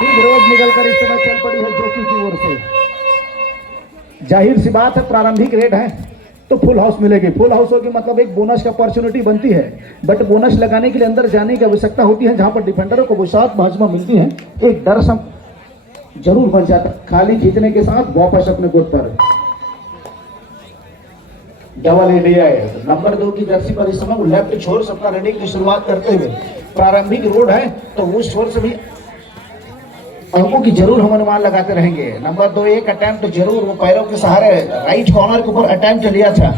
Road निकलकर इस समय चल पड़ी है जोकी की ओर से। जाहिर सी बात है प्रारंभिक रेड है तो फुल हाउस मिलेगी। फुल हाउस होगी मतलब एक बोनस का अपॉर्चुनिटी बनती है, बट बोनस लगाने के लिए अंदर जाने की आवश्यकता होती है जहां पर डिफेंडरों को वसात भाजमा मिलती है। एक डर सम जरूर बन जाता खाली खींचने के साथ वापस अपने गोद पर। डबल इंडिया नंबर 2 की जर्सी पर इस समय लेफ्ट छोर से अपना रेडिंग की शुरुआत करते हुए प्रारंभिक रोड है तो उस छोर से भी अंकों की जरूर हम अनुमान लगाते रहेंगे। नंबर 2 एक अटेम्प्ट जरूर वो पैरों के सहारे राइट कॉर्नर के ऊपर अटेम्प्ट लिया था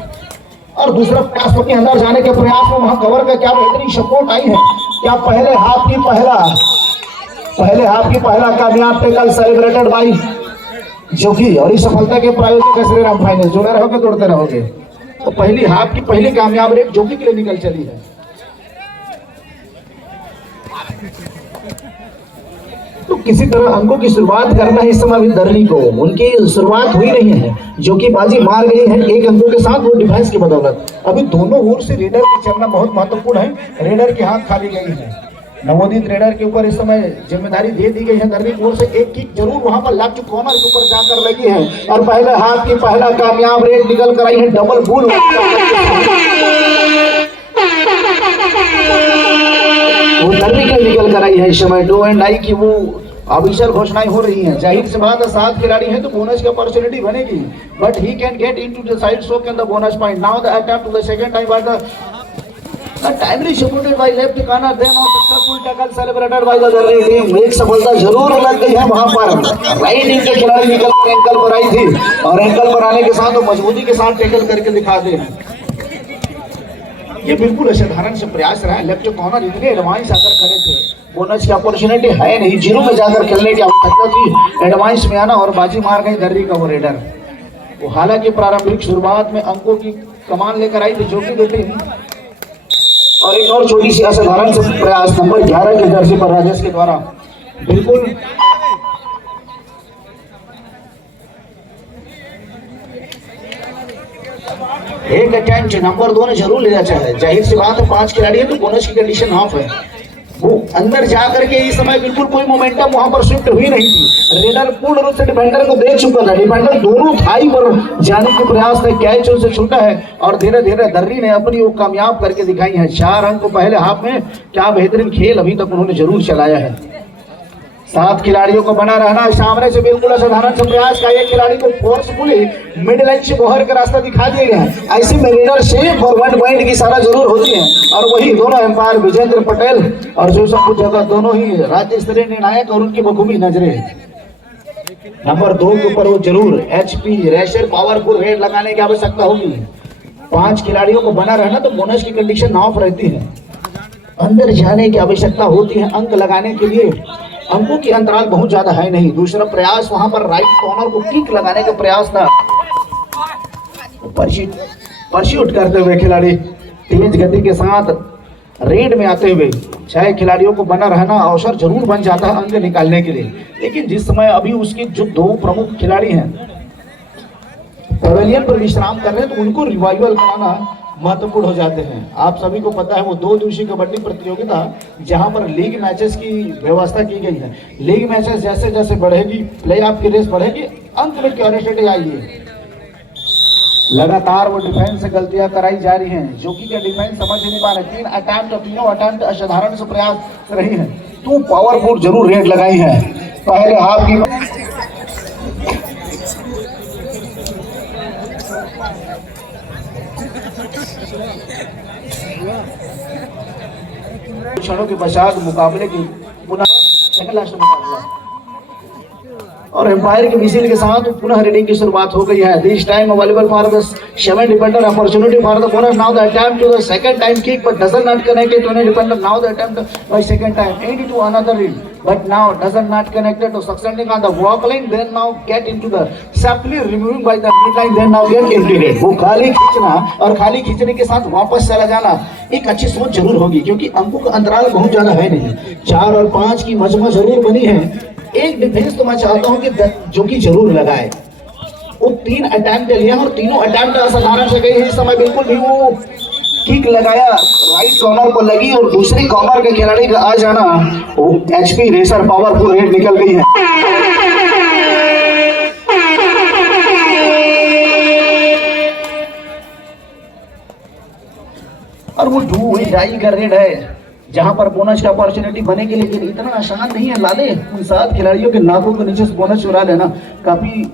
और दूसरा प्रयास के अंदर जाने के प्रयास में वहां कवर का क्या बेहतरीन सपोर्ट आई है। क्या पहले हाफ की पहला कामयाब टेकल सेलिब्रेटेड बाई जोकी और इस सफलता के प्रायोजक है श्री राम फाइनेंस। जुड़े रहोगे तोड़ते रहोगे। तो पहली हाफ की पहली कामयाब रेड जोकी के लिए निकल चली है। तो किसी तरह अंकों की शुरुआत करना है इस समय अभी दर्री को। उनकी शुरुआत हुई नहीं है जो कि बाजी मार गई है एक अंकों के साथ, वो डिफेंस की बदौलत। अभी दोनों ओर से रेडर की चलना बहुत महत्वपूर्ण है। रेडर के हाथ खाली गई है। नवोदित रेडर के ऊपर इस समय जिम्मेदारी दे दी गई है। दर्री की ओर से एक किक जरूर वहां पर लेफ्ट कॉर्नर के ऊपर जाकर लगी है और पहले हाथ की पहला कामयाब रेड निकल कर आई है। डबल बुल वो दर्री के निकल कर आई है इस समय। डो एंड आई की वो ऑफिशियल घोषणाएं हो रही हैं। जाहिर सी बात है 7 खिलाड़ी हैं तो बोनस की अपॉर्चुनिटी बनेगी, but he can get into the side so can the bonus point. Now the attempt to the second time by the timely supported by left corner then of successful tackle celebrated by the दर्री team. एक सफलता जरूर लग गई है वहां पर। Right wing के खिलाड़ी निकल कर एंकल पर आई थी और एंकल पर आने के साथ वो मजबूती के साथ टैकल करके दिखा दे। ये बिल्कुल असाधारण से प्रयास रहा है। लेफ्ट कॉर्नर इतने एडवांस आकर खड़े थे, बोनस की अपॉर्चुनिटी है नहीं, जीरो में जाकर खेलने की आवश्यकता थी। एडवांस में आना और बाजी मार गई दर्री का वो रेडर। वो हालांकि प्रारंभिक शुरुआत में अंकों की कमान लेकर आई थी जो कि देती और एक और छोटी सी असाधारण से प्रयास नंबर 11 की जर्सी पर राजेश के द्वारा बिल्कुल एक अटेम्प्ट नंबर 2 ने जरूर लेना चाहे। जाहिर सी बात है 5 खिलाड़ी है तो बोनस की कंडीशन हाफ है। वो अंदर जाकर के इस समय बिल्कुल कोई मोमेंटम वहां पर शिफ्ट हुई नहीं थी। रेडर पूर्ण रूप से डिफेंडर को देख चुका था। डिफेंडर दोनों थाई पर जाने के प्रयास थे, कैच उनसे छूटा है और धीरे धीरे दर्री ने अपनी वो कामयाब करके दिखाई है। 4 अंक पहले हाफ में। क्या बेहतरीन खेल अभी तक उन्होंने जरूर चलाया है। 7 खिलाड़ियों को बना रहना सामने से बिल्कुल असाधारण से प्रयास का। एक खिलाड़ी को फोर्सफुली मिड लाइन से बाहर का रास्ता दिखा दिया गया। ऐसे में रेडर सेफ और 1 पॉइंट की इशारा जरूर होती है और वही दोनों एम्पायर विजेंद्र पटेल और जो सब जगह दोनों ही राज्य स्तरीय निर्णायक और उनकी बखूबी नजरें। नंबर 2 के ऊपर वो जरूर एचपी रेशर पावरफुल रेड लगाने की आवश्यकता होगी। 5 खिलाड़ियों को बना रहना तो बोनस की कंडीशन ऑफ रहती है। अंदर जाने की आवश्यकता होती है अंक लगाने के लिए। अंकों की अंतराल बहुत ज्यादा है नहीं। दूसरा प्रयास वहां पर राइट कॉर्नर को किक लगाने का प्रयास था। परस्यूट करते हुए खिलाड़ी तेज गति के साथ रेड में आते हुए 6 खिलाड़ियों को बना रहना अवसर जरूर बन जाता है अंक निकालने के लिए। लेकिन जिस समय अभी उसके जो 2 प्रमुख खिलाड़ी हैं पवेलियन पर विश्राम कर रहे हैं तो उनको रिवाइवल कराना महत्वपूर्ण हो जाते हैं। आप सभी को पता है वो 2 दिवसीय कबड्डी प्रतियोगिता जहां पर लीग मैचेस की व्यवस्था की गई है। लीग मैचेस जैसे जैसे बढ़ेगी, प्ले ऑफ की रेस बढ़ेगी, अंत में क्यूरियोसिटी आएगी। लगातार वो डिफेंस से गलतियां कराई जा रही हैं। जोकी का डिफेंस समझ नहीं पा रहे। 3 अटेम्प्ट और तीनों अटेम्प्ट असाधारण से प्रयास रही है। 2 पावरफुल जरूर रेड लगाई है। पहले हाफ की क्षणों के पश्चात मुकाबले की पुनः सेकंड लास्ट मुकाबला और एम्पायर के विजिल के साथ पुनः रेडिंग की शुरुआत हो गई है। This time available for the 7 defender opportunity for the bonus. Now the attempt to the second time kick but doesn't not connected to any defender. Now the attempt by second time into to another ring but now doesn't not connected to succeeding on the walk line, then now get into the simply removing by the midline, then now get empty। वो खाली खींचना और खाली खींचने के साथ वापस चला जाना एक अच्छी सोच जरूर होगी क्योंकि अंकों का अंतराल बहुत ज्यादा है नहीं। 4 और 5 की मजमा जरूर बनी है। एक डिफेंस तो मैं चाहता हूं कि जो कि जरूर लगाए। वो 3 अटेम्प्ट लिया और तीनों अटेम्प्ट असाधारण से गई है। इस समय बिल्कुल भी वो किक लगाया, राइट कॉर्नर पर लगी और दूसरी कॉर्नर के खिलाड़ी का आ जाना, वो एचपी रेसर पावरफुल रेड निकल गई है। और वो डू डाई का रेड है जहां पर बोनस का अपॉर्चुनिटी बनेगी, लेकिन इतना आसान नहीं है लाले। उन 7 खिलाड़ियों के नाकों के नीचे से बोनस चुरा लेना काफी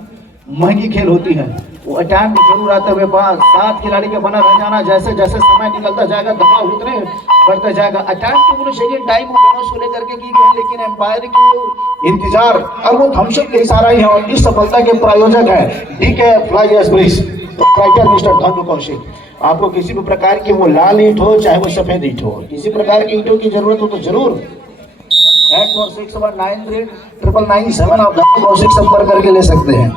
महंगी खेल होती है। वो अटैम्प्ट जरूर आते हुए पास, 7 खिलाड़ी का बना रह जाना, जैसे जैसे समय निकलता जाएगा दबाव उतने बढ़ता जाएगा। अटैम्प्ट तो सेकेंड टाइम बोनस को लेकर के की गई, लेकिन एम्पायर की इंतजार और वो थम्सअप के इशारा ही है। और इस सफलता के प्रायोजक है DK fly express proprietor mister Dhanu Kaushik. आपको किसी भी प्रकार की वो लाल ईंट हो चाहे वो सफेद ईंट हो, किसी प्रकार की ईंटों की जरूरत हो तो जरूर 8461939997 आप धनु कौशिक संपर्क करके ले सकते हैं।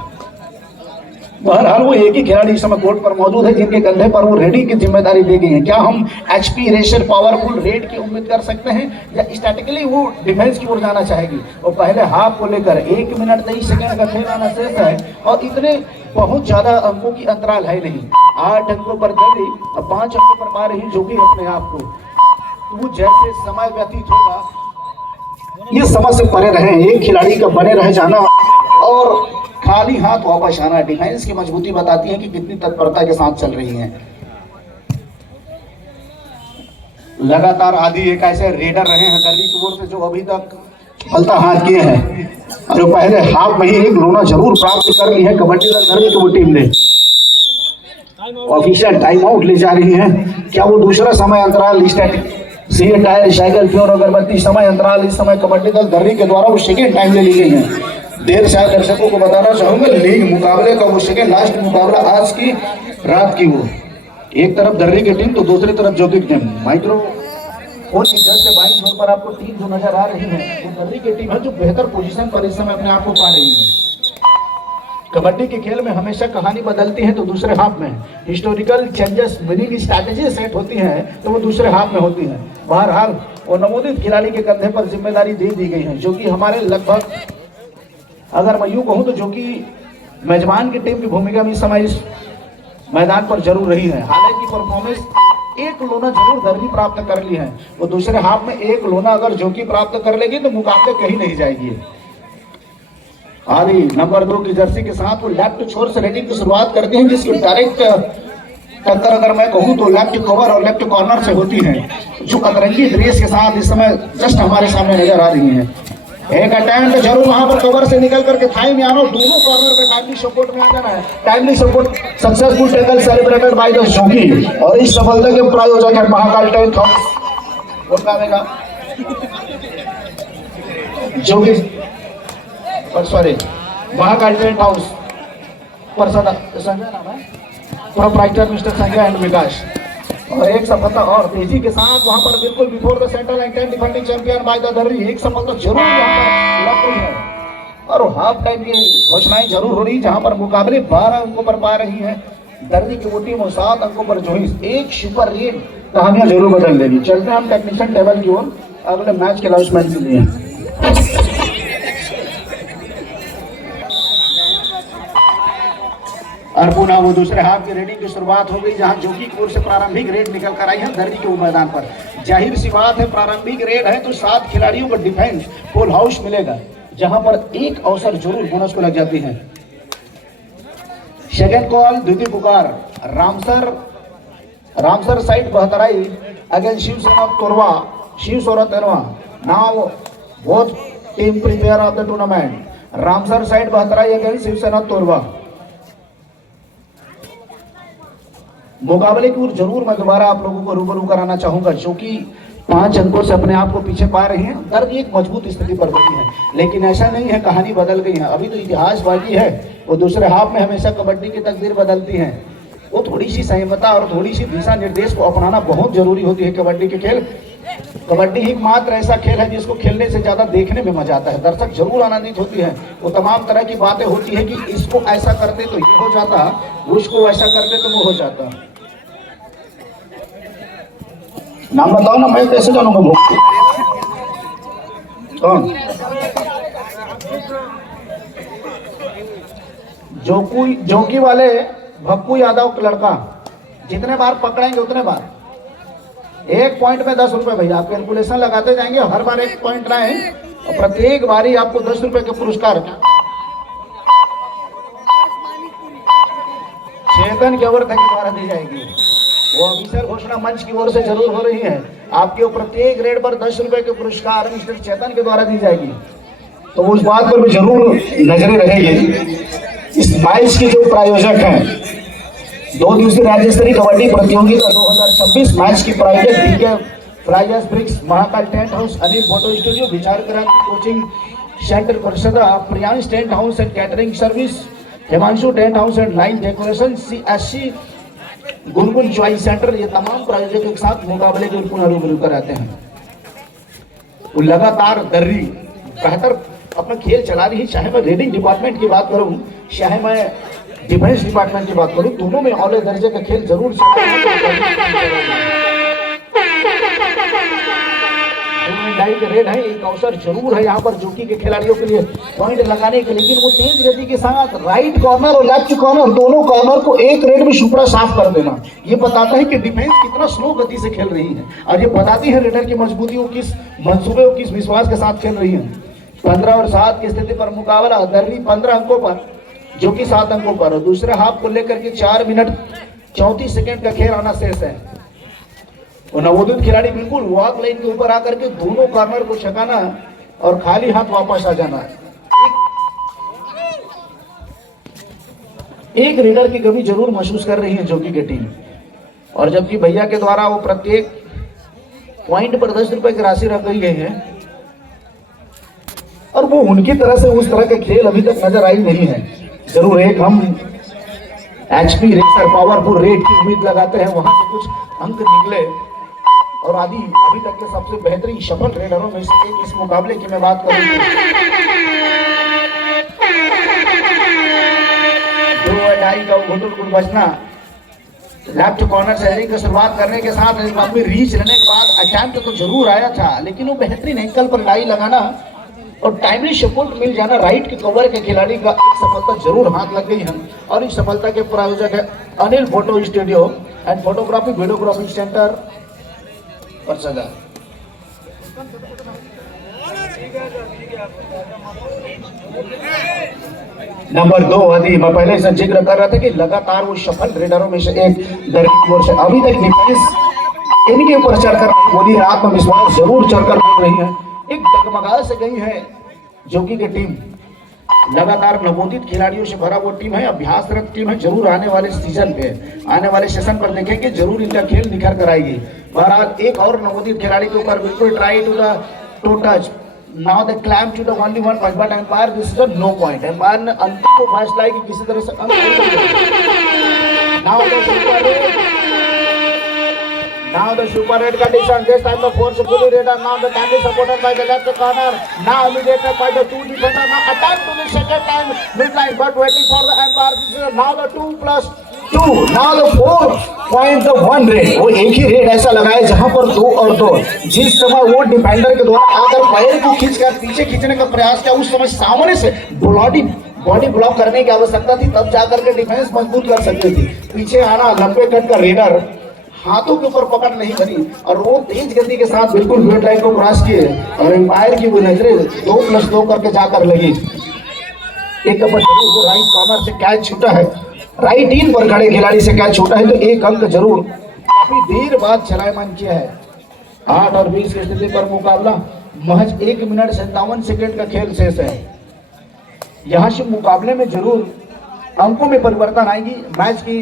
बहरहाल वो एक ही खिलाड़ी इस समय कोर्ट पर मौजूद है जिनके कंधे पर वो रेडी की जिम्मेदारी दी गई है। क्या हम एचपी रेसर पावरफुल रेड की उम्मीद कर सकते हैं या स्टैटिकली वो डिफेंस की ओर जाना चाहेगी? और पहले हाफ को लेकर 1 मिनट 23 सेकंड का खेल आना शेष है और इतने बहुत ज्यादा अंकों की अंतराल है नहीं। 8 अंकों पर दिल्ली और 5 अंकों पर पा रही जो कि अपने आप को वो जैसे समय व्यतीत होगा ये समझ से परे रहे। एक खिलाड़ी का बने रह जाना और खाली हाथ वापस आना डिफेंस की मजबूती बताती है कि कितनी तत्परता के साथ चल रही हैं। लगातार आदि एक ऐसे रेडर रहे हैं दिल्ली की ओर से जो अभी तक फलता हाथ किए हैं और जो पहले हाफ में ही एक लोना जरूर प्राप्त कर ली है कबड्डी दल दिल्ली की वो टीम ने। ऑफिशियल टाइम आउट ले जा रही है। क्या वो दूसरा समय अंतराल static CA tyre cycle pure अगरबत्ती समय अंतराल इस समय कबड्डी दल दिल्ली के द्वारा वो सेकेंड टाइम ले ली गई है। देर शायद दर्शकों को बताना चाहूंगा लीग मुकाबले का वो सेकेंड लास्ट मुकाबला आज की रात की वो एक तरफ दर्री की टीम तो दूसरी तरफ जोगी टीम। माइक्रो फोन की जस्ट से 22 छोर पर आपको टीम जो नजर आ रही है वो दर्री की टीम है जो बेहतर पोजीशन पर इस समय अपने आप को पा रही है। कबड्डी के खेल में हमेशा कहानी बदलती है तो दूसरे हाफ में historical changes winning strategy set होती है तो वो दूसरे हाफ में होती है। बहरहाल वो नवोदित खिलाड़ी के कंधे पर जिम्मेदारी दे दी गई है जो कि हमारे लगभग अगर मैं यूं कहूं तो जो कि मेजबान की टीम की भूमिका भी इस समय इस मैदान पर जरूर रही है। हालांकि परफॉर्मेंस एक लोना जरूर दर्री प्राप्त कर ली है। वो दूसरे हाफ में एक लोना अगर जोकी प्राप्त कर लेगी तो मुकाबले कहीं नहीं जाएगी। आली नंबर 2 की जर्सी के साथ वो लेफ्ट छोर से रेडिंग की शुरुआत करते हैं जिसकी डायरेक्ट टक्कर अगर मैं कहूं तो लेफ्ट कवर और लेफ्ट कॉर्नर से होती है जो अतरंगी ड्रेस के साथ इस समय जस्ट हमारे सामने नजर आ रही है। एक अटैम्प्ट जरूर वहां पर कवर से निकल करके थाई में आना दोनों कॉर्नर पे टाइमली सपोर्ट में आ जाना है। Timely support successful tackle celebrated by the Jogi और इस सफलता के प्रायोजक है महाकाल टेंथ हाउस उनका जोगी सॉरी महाकाल टेंथ हाउस प्रसाद संजय नाम है प्रोप्राइटर मिस्टर संजय एंड विकास। और एक सफलता और तेजी के साथ वहां पर बिल्कुल before the central line defending champion by the दर्री एक सफलता जरूर यहां पर लग रही है और हाफ टाइम की घोषणाएं जरूर हो रही जहां पर मुकाबले 12 अंकों पर पा रही है दर्री की वो टीम और 7 अंकों पर जोइस एक सुपर रेड कहानियां जरूर बदल देगी। चलते हैं हम टेक्नीशियन टेबल की ओर अगले मैच के अनाउंसमेंट के लिए। और पुनः वो दूसरे हाफ की रेडिंग की शुरुआत हो गई जहां जोगी की ओर से प्रारंभिक रेड निकल कर आई है दर्री के मैदान पर। जाहिर सी बात है प्रारंभिक रेड है तो 7 खिलाड़ियों को डिफेंस फुल हाउस मिलेगा जहां पर एक अवसर जरूर बोनस को लग जाती है। सेकेंड कॉल द्वितीय पुकार Ramsar side Bahtarai against Shivsena Torwa Shivsora Terwa. Now both team prepare of the tournament. Ramsar side Bahtarai against Shivsena Torwa. मुकाबले की ओर जरूर मैं दोबारा आप लोगों को रूबरू कराना चाहूंगा जो कि 5 अंकों से अपने आप को पीछे पा रही हैं। दर्द एक मजबूत स्थिति पर बनी है लेकिन ऐसा नहीं है कहानी बदल गई है। अभी तो इतिहास बाकी है। वो दूसरे हाफ में हमेशा कबड्डी की तकदीर बदलती है। वो थोड़ी सी संयमता और थोड़ी सी दिशा निर्देश को अपनाना बहुत जरूरी होती है। कबड्डी के खेल कबड्डी ही मात्र ऐसा खेल है जिसको खेलने से ज्यादा देखने में मजा आता है। दर्शक जरूर आनंदित होती है। वो तमाम तरह की बातें होती है कि इसको ऐसा करते तो ये हो जाता उसको ऐसा करते तो वो हो जाता। नाम बताओ ना मैं कैसे जानूंगा वो कौन जोकी वाले भक्कू यादव का लड़का जितने बार पकड़ेंगे उतने बार एक पॉइंट में 10 रुपए भैया, आप कैलकुलेशन लगाते जाएंगे, हर बार एक पॉइंट लाए और प्रत्येक बारी आपको 10 रुपए के पुरस्कार। चेतन केवर्धा के द्वारा दी जाएगी, वो अफसर घोषणा मंच की ओर से जरूर हो रही है। आपके प्रत्येक रेड पर 10 रुपए के पुरस्कार मिस्टर चेतन के द्वारा दी जाएगी, तो उस बात पर भी जरूर नजरें रहेगी। इस मैच के जो प्रायोजक हैं, 2 दिवसीय राज्य स्तरीय कबड्डी प्रतियोगिता 2026 मैच की प्रायोजक DK fly ash bricks, Mahakal tent house, Anil photo studio, Vichar Kranti coaching centre Parishad, Priyansh tent house and catering service, Himanshu tent house and line decoration, CSC Gungun choice centre, ये तमाम प्रायोजक के साथ मुकाबले के बिल्कुल रूबरू कराते हैं। वो लगातार दर्री बेहतर अपना खेल चला रही है, चाहे मैं रीडिंग डिपार्टमेंट की बात करूं, चाहे मैं डिफेंस डिपार्टमेंट की बात करूं, दोनों में औले दर्जे का खेल जरूर चल रहा है। रेड है, एक अवसर जरूर है यहाँ पर जोकी के खिलाड़ियों के लिए पॉइंट लगाने के, लेकिन वो तेज गति के साथ राइट कॉर्नर और लेफ्ट कॉर्नर दोनों कॉर्नर को एक रेड में शुपड़ा साफ कर देना, ये बताता है कि डिफेंस कितना स्लो गति से खेल रही है, और ये बताती है रेडर की मजबूती वो किस मंसूबे और किस विश्वास के साथ खेल रही है। 15 और 7 की स्थिति पर मुकाबला, दर्री 15 अंकों पर, जो कि 7 अंकों पर, और दूसरे हाफ को लेकर के 4 मिनट 34 सेकेंड का खेल आना शेष है। और नवोदित खिलाड़ी बिल्कुल वॉक लाइन के ऊपर आकर के दोनों कॉर्नर को छकाना और खाली हाथ वापस आ जाना। एक रीडर की कमी जरूर महसूस कर रही है जोकी की टीम, और जबकि भैया के द्वारा वो प्रत्येक पॉइंट पर 10 रुपए की राशि रख गई है, और वो उनकी तरह से उस तरह के खेल अभी तक नजर आई नहीं है। जरूर एक हम HP रेसर पावरफुल रेट की उम्मीद लगाते हैं, वहां से कुछ अंक निकले, और आदि अभी तक के सबसे बेहतरीन सफल रेडरों में से एक इस मुकाबले की मैं बात करूंगी। का घुटुल बचना, लेफ्ट कॉर्नर से की शुरुआत करने के साथ अपनी रीच लेने के बाद अटैम्प्ट तो जरूर आया था, लेकिन वो बेहतरीन एंकल पर लाई लगाना और टाइमली सपोर्ट मिल जाना राइट के कवर के खिलाड़ी का एक सफलता जरूर हाथ लग गई है। और इस सफलता के प्रायोजक है Anil photo studio and photography videography centre पर सजा। नंबर 2 आदि मैं पहले से जिक्र कर रहा था कि लगातार वो सफल रेडरों में से एक दर्री की ओर से अभी तक डिफेंस इनके ऊपर चढ़कर बोली है, आत्मविश्वास जरूर चढ़कर बोल रही है। एक डगमगा से गई है जोकी की टीम, लगातार नवोदित खिलाड़ियों से भरा वो टीम है, अभ्यासरत टीम है, जरूर आने वाले सीजन पे, आने वाले सेशन पर देखेंगे, जरूर इनका खेल निखर कर आएगी। बहरहाल एक और नवोदित खिलाड़ी के ऊपर बिल्कुल try to the to touch, now the clamp to the only one point, but umpire this is no point, umpire ने अंतिम को फैसला है कि किसी तरह से अंक now the super red condition, this time the force fully red, and now the time is supported by the left corner, now mediated by the 2 defender, now attack to the second time midline, but waiting for the empire, this is now the 2 plus 2, now the 4 point the 1 red, वो एक ही red ऐसा लगाए जहां पर 2 और 2, जिस समय वो डिफेंडर के द्वारा आकर पैर को खींचकर पीछे खींचने का प्रयास किया, उस समय सामने से बॉडी ब्लॉक करने की आवश्यकता थी, तब जाकर के डिफेंस मजबूत कर सकती थी। पीछे आना लंबे कट का रेडर हाथों के ऊपर पकड़ नहीं करी, और वो तेज गति के साथ बिल्कुल वेट लाइन को क्रॉस किए, और एम्पायर की वो नजरें 2 प्लस 2 करके जाकर लगी। एक नंबर जरूर राइट कॉर्नर से कैच छूटा है, राइट इन पर खड़े खिलाड़ी से कैच छूटा है, तो एक अंक जरूर काफी देर बाद चलायमान किया है। 8 और 20 की स्थिति पर मुकाबला, महज 1 मिनट 57 सेकेंड का खेल शेष है। यहाँ से मुकाबले में जरूर अंकों में परिवर्तन आएगी, मैच की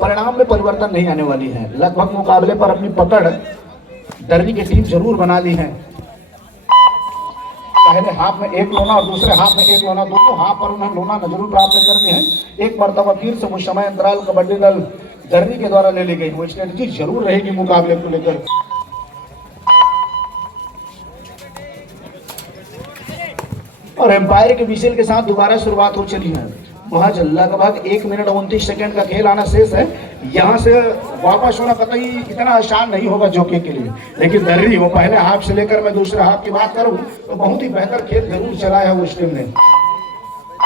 परिणाम में परिवर्तन नहीं आने वाली है। लगभग मुकाबले पर अपनी पकड़ दर्री की टीम जरूर बना ली है। पहले हाफ में 1 लोना और दूसरे हाफ में 1 लोना, दोनों हाफ पर उन्हें लोना जरूर प्राप्त करनी है। एक मरतबा फिर से वो समय अंतराल कबड्डी दल दर्री के द्वारा ले ली गई, वो स्ट्रेटजी जरूर रहेगी मुकाबले को लेकर। और एम्पायर के विशेल के साथ दोबारा शुरुआत हो चली है। महज लगभग 1 मिनट 29 सेकेंड का खेल आना शेष है। यहाँ से वापस होना कतई इतना आसान नहीं होगा जोकी के लिए, लेकिन दर्री वो पहले हाफ से लेकर मैं दूसरे हाफ की बात करूं तो बहुत ही बेहतर खेल जरूर चलाया है उस टीम ने।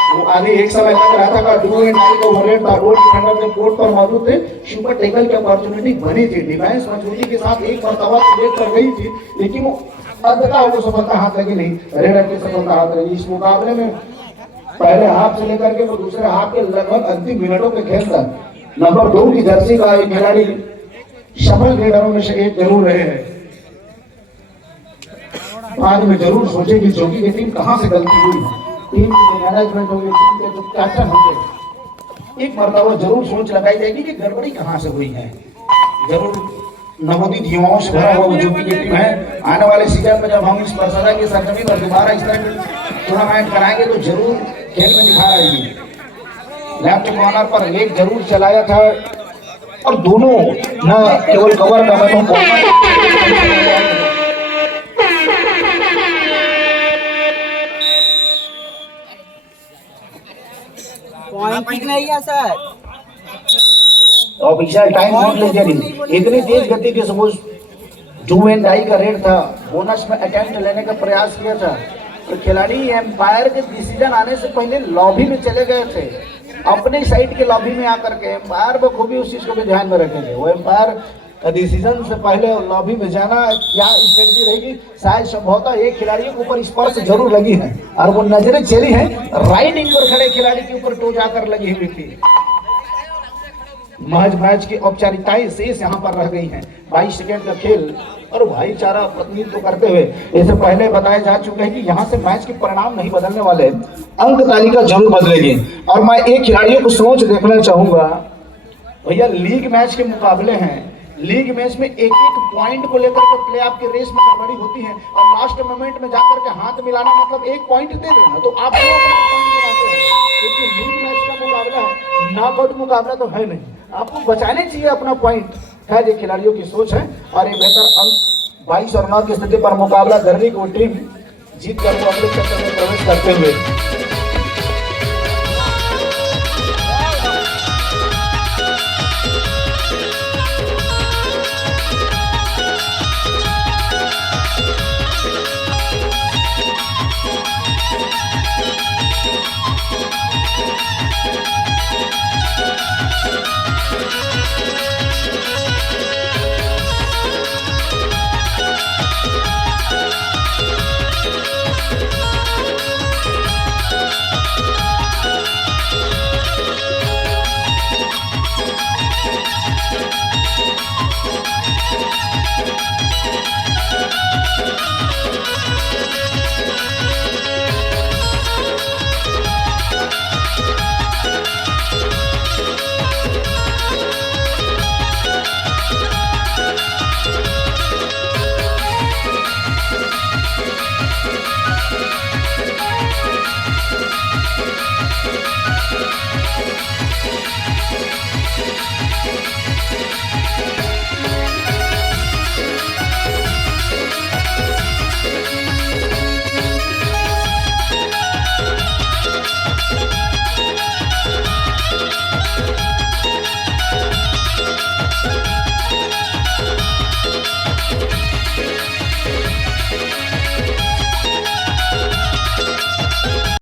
वो आगे एक समय लग रहा था कि डू एंड आई का ओवररेट था, बोर्ड डिफेंडर जब कोर्ट पर मौजूद थे, सुपर टैकल की अपॉर्चुनिटी बनी थी, डिफेंस मजबूती के साथ एक मरतबा ब्रेक कर गई थी, लेकिन वो अंततः वो सफलता हाथ लगी नहीं, रेडर की सफलता हाथ लगी। इस मुकाबले में पहले हाफ से लेकर के वो दूसरे हाफ के लगभग अंतिम मिनटों के खेल तक नंबर 2 की जर्सी का एक खिलाड़ी सफल रेडरों में से एक जरूर रहे हैं। बाद में जरूर सोचे कि चौकी की टीम कहां से गलती हुई है, टीम की जो मैनेजमेंट होगी, टीम के जो कैप्टन होंगे, एक मरतबा जरूर सोच लगाई जाएगी कि गड़बड़ी कहां से हुई है। जरूर नवोदित युवाओं से भरा हुआ जो की टीम है, आने वाले सीजन में जब हम इस परसदा की सरजमीन पर दोबारा इस तरह की टूर्नामेंट कराएंगे तो जरूर खेल में निखार आएगी। लेफ्ट कॉर्नर पर एक जरूर चलाया था और दोनों न केवल कवर का पॉइंट नहीं है sir, official time not leisure. इतनी तेज गति के सपोज डू एंड डाई का रेट था, बोनस में अटेम्प्ट लेने का प्रयास किया था, तो खिलाड़ी एम्पायर के डिसीजन आने से पहले लॉबी में चले गए थे, अपने साइड के लॉबी में आकर के एम्पायर बखूबी उस चीज को भी ध्यान में रखेंगे। वो एम्पायर का डिसीजन से पहले लॉबी में जाना क्या स्ट्रेटजी रहेगी, शायद संभवतः एक खिलाड़ी के ऊपर स्पर्श जरूर लगी है और वो नजरें चली हैं राइट विंग पर खड़े खिलाड़ी के ऊपर टो जाकर लगी हुई थी। महज मैच की औपचारिकताएं शेष यहाँ पर रह गई हैं। 22 सेकंड का खेल और भाईचारा प्रतिनिधित्व करते हुए इससे पहले बताया जा चुका है कि यहाँ से मैच के परिणाम नहीं बदलने वाले, अंक तालिका जरूर बदलेगी। और मैं एक खिलाड़ियों को सोच देखना चाहूंगा, भैया लीग मैच के मुकाबले हैं, लीग मैच में एक एक पॉइंट को लेकर के प्ले ऑफ की रेस में गड़बड़ी होती है और लास्ट मोमेंट में जाकर के हाथ मिलाना मतलब एक पॉइंट दे देना, तो आप क्योंकि लीग मैच का मुकाबला है, नॉकआउट मुकाबला तो है नहीं, आपको बचाने चाहिए अपना पॉइंट। खैर ये खिलाड़ियों की सोच है और एक बेहतर अंक 22 और 9 की स्थिति पर मुकाबला करने की टीम जीत कर वो अगले चक्कर में प्रवेश करते हुए